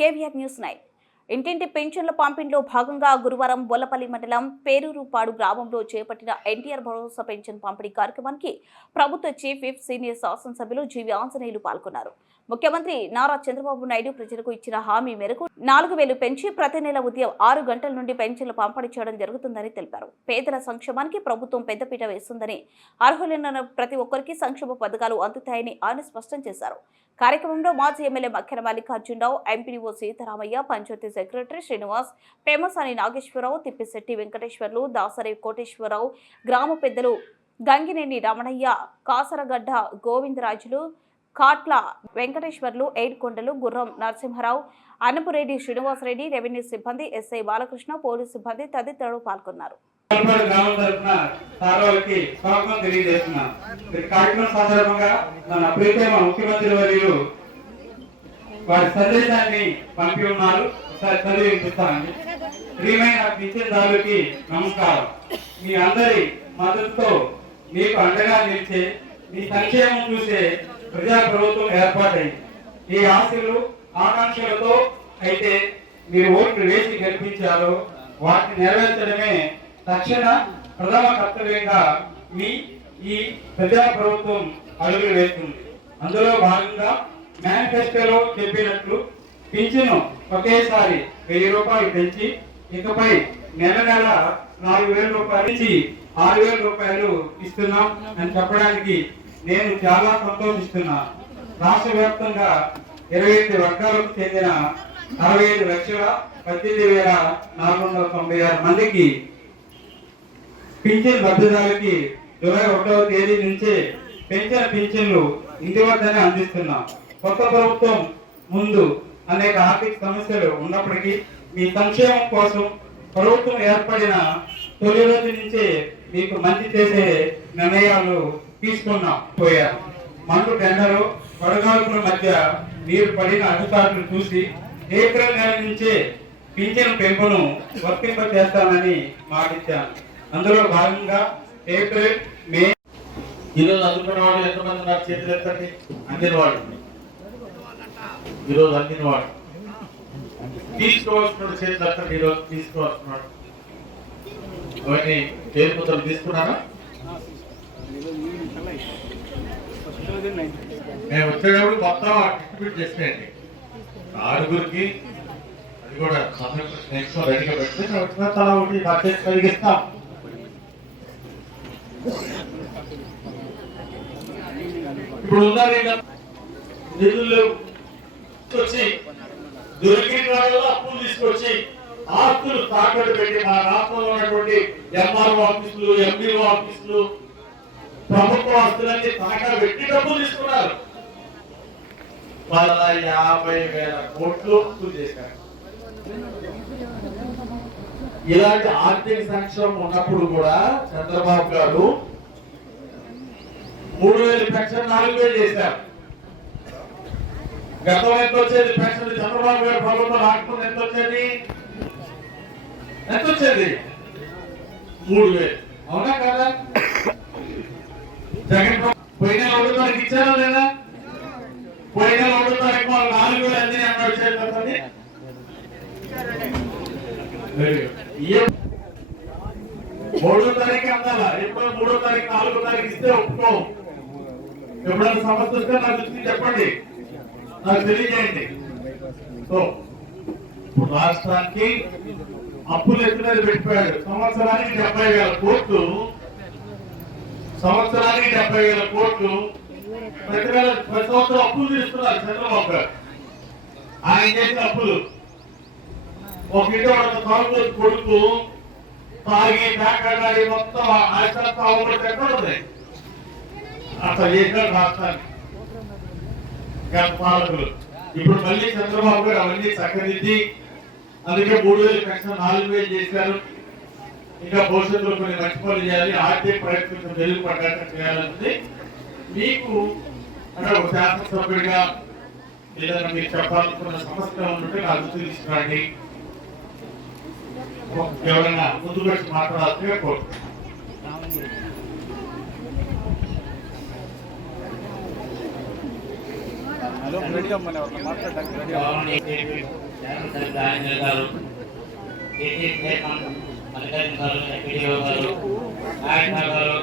KVR news nine. ఇంటింటి పెన్షన్ల పంపిణీలో భాగంగా గురువారం బొల్లపల్లి మండలం పేరూరుపాడు గ్రామంలో చేపట్టిన ఎన్టీఆర్ భరోసా పెన్షన్ పంపిణీ కార్యక్రమానికి ప్రభుత్వ చీఫ్ విప్ సీనియర్ శాసనసభ్యులు జీవి ఆంజనేయులు పాల్గొన్నారు. ముఖ్యమంత్రి నారా చంద్రబాబు నాయుడు ప్రజలకు ఇచ్చిన హామీ మేరకు నాలుగు వేలు పెంచి ప్రతి నెల ఉదయం ఆరు గంటల నుండి పెన్షన్లు పంపిణీ చేయడం జరుగుతుందని తెలిపారు. పేదల సంక్షేమానికి ప్రభుత్వం పెద్దపీట వేస్తుందని అర్హులైన ప్రతి ఒక్కరికి సంక్షేమ పథకాలు అందుతాయని ఆయన స్పష్టం చేశారు. కార్యక్రమంలో మాజీ MLA Makkena Mallikarjunarao MPDO Seetharamaiah panchayat secretary Srinivas Pemasani Nageswararao Tippisetti Venkateswarlu Dasari Koteswararao గ్రామ పెద్దలు గంగినేని రమణయ్య కాసరగడ్డ గోవిందరాజులు కాట్ల వెంకటేశ్వర్లు ఏడుకొండలు గుర్రం నరసింహారావు అన్నపురెడ్డి శ్రీనివాసరెడ్డి రెవెన్యూ సిబ్బంది ఎస్ఐ బాలకృష్ణ పోలీసు సిబ్బంది తదితరులు పాల్గొన్నారు. వారి సందేశాన్ని పంపి ఉన్నారు. ఒకసారి చదివి వినిపిస్తానండి. ప్రియమైన నమస్కారం. మీ అందరి మద్దతుతో మీకు అండగా నిలిచే మీ సంక్షేమం చూసే ప్రజా ప్రభుత్వం ఏర్పాటైంది. ఈ ఆశలు ఆకాంక్షలతో అయితే మీరు ఓట్లు వేసి గెలిపించారో వాటిని నెరవేర్చడమే తక్షణ ప్రథమ కర్తవ్యంగా మీ ఈ ప్రజా ప్రభుత్వం అడుగులు వేస్తుంది. అందులో భాగంగా మేనిఫెస్టోలో చెప్పినట్లు పింఛను ఒకేసారి వెయ్యి రూపాయలు పెంచి ఇకపై నెల నెల నాలుగు వేల రూపాయల నుంచి ఆరు వేల రూపాయలు ఇస్తున్నాం అని చెప్పడానికి నేను చాలా సంతోషిస్తున్నాను రాష్ట్ర వ్యాప్తంగా ఇరవై ఎనిమిది వర్గాలకు చెందిన అరవై ఐదు లక్షల పద్దెనిమిది వేల నాలుగు వందల తొంభై ఆరు మందికి పింఛన్ లబ్ధిదారులకి జూలై ఒకటవ తేదీ నుంచే పెంచిన పింఛన్లు ఇంటి వద్దనే అందిస్తున్నాం. కొత్త ప్రభుత్వం ముందు అనేక ఆర్థిక సమస్యలు ఉన్నప్పటికీ మీ సంక్షేమం కోసం ప్రభుత్వం ఏర్పడిన తొలి రోజు నుంచే మీకు మంచి చేసే నిర్ణయాలు తీసుకున్నాం పోయారు మండు టెండరు వడగాల్పుల మధ్య మీరు పడిన అధికారులు చూసి ఏప్రిల్ నెల నుంచే పింఛను పెంపును వర్తింపజేస్తానని మాటిచ్చాను అందులో భాగంగా ఏప్రిల్ మే ఈరోజు అందుకున్న వాళ్ళు ఎంతమంది నాకు చేతులు ఎత్తండి. అందిన వాళ్ళు ఈరోజు అందిన వాడు తీసుకోవాల్సిన చేతులు ఎత్తండి. ఈరోజు తీసుకోవాల్సినాడు. అవన్నీ పేరు ముద్దలు తీసుకున్నారా? నేను వచ్చేటప్పుడు మొత్తం డిస్ట్రిబ్యూట్ చేసేయండి. ఆరుగురికి అది కూడా నెక్స్ట్ రెడీగా పెడితే మేము వచ్చిన తల ఒకటి బడ్జెట్ కలిగిస్తాం. ఇప్పుడు ఉన్నారు నిధులు వచ్చి దొరికిన వాళ్ళ అప్పులు తీసుకొచ్చి ఆస్తులు తాకట్టు పెట్టి మా రాష్ట్రంలో ఉన్నటువంటి ఎంఆర్ఓ ఆఫీసులు ఎండిఓ ఆఫీసులు ప్రభుత్వ ఆస్తులన్నీ తాకా పెట్టి డబ్బులు తీసుకున్నారు. వాళ్ళ యాభై వేల కోట్లు అప్పులు చేశారు. ఇలాంటి ఆర్థిక సంక్షోభం ఉన్నప్పుడు కూడా చంద్రబాబు గారు మూడు వేలు పెన్షన్ నాలుగు వేలు చేశారు. గతం ఎంత వచ్చేది? పెన్షన్ చంద్రబాబు గారు ప్రభుత్వం రాకపోతే ఎంత వచ్చేది? ఎంత వచ్చేది? మూడు వేలు. అవునా కదా జగన్ ప్రభు- పోయిన ఒకటో తారీఖు ఇచ్చారా లేదా? పోయిన ఒకటో తారీఖు నాలుగు వేలు అందిని అన్నాడు మూడో తారీఖు అందాలా? ఎప్పుడో మూడో తారీఖు నాలుగో తారీఖు ఇస్తే ఒప్పుకో. ఎప్పుడైనా సమస్య వస్తే నాకు దృష్టి చెప్పండి. నాకు తెలియజేయండి. సో ఇప్పుడు రాష్ట్రానికి అప్పులు ఎత్తునది పెట్టిపోయాడు. సంవత్సరానికి డెబ్బై వేల కోట్లు. సంవత్సరానికి డెబ్బై వేల కోట్లు. ప్రతి వేల ప్రతి సంవత్సరం అప్పులు తీస్తున్నారు చంద్రబాబు గారు. ఆయన చేసిన అప్పులు. ఒక ఇంటి తాగు కొడుకు తాగి తాకడాడి మొత్తం ఆశంతా అవ్వబడి ఉంది అట్లా చేసినాడు రాష్ట్రానికి. గత పాలకులు. ఇప్పుడు మళ్ళీ చంద్రబాబు గారు అవన్నీ చక్కదిద్ది అందుకే మూడు వేలు పెన్షన్ నాలుగు వేలు చేశారు. ఇంకా భవిష్యత్తులో కొన్ని మంచి పనులు చేయాలి ఆర్థిక ప్రయత్నం మెరుగుపడ్డాక చేయాలన్నది మీకు అంటే ఒక శాసనసభ్యుడిగా ఏదైనా మీరు చెప్పాలనుకున్న సమస్య ఉంటే నాకు తీసుకురండి ఎవరైనా ముందు వచ్చి మాట్లాడాల్సిందిగా కోరుతున్నాను దానియల్ గారు సిసి చైర్మన్ మల్లికార్జున గారు ఎంపీడీఓ గారు నాయక్ గారు